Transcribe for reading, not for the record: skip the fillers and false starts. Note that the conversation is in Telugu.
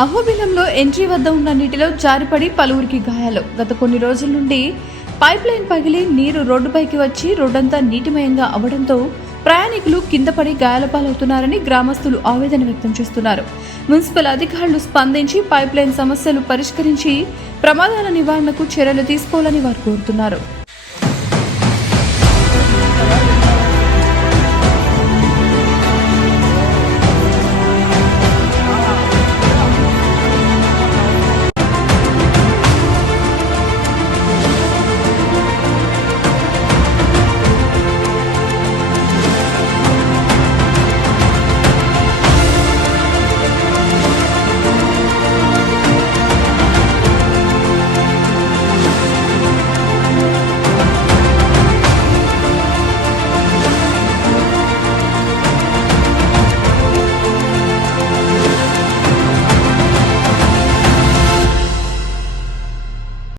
అహోబిలంలో ఎంట్రీ వద్ద ఉన్న నీటిలో జారిపడి పలువురికి గాయాలు. గత కొన్ని రోజుల నుండి పైప్ లైన్ పగిలి నీరు రోడ్డుపైకి వచ్చి రోడ్డంతా నీటిమయంగా అవడంతో ప్రయాణికులు కింద పడి గాయాల పాలవుతున్నారని గ్రామస్తులు ఆవేదన వ్యక్తం చేస్తున్నారు. మున్సిపల్ అధికారులు స్పందించి పైప్ లైన్ సమస్యలు పరిష్కరించి ప్రమాదాల నివారణకు చర్యలు తీసుకోవాలని వారు కోరుతున్నారు.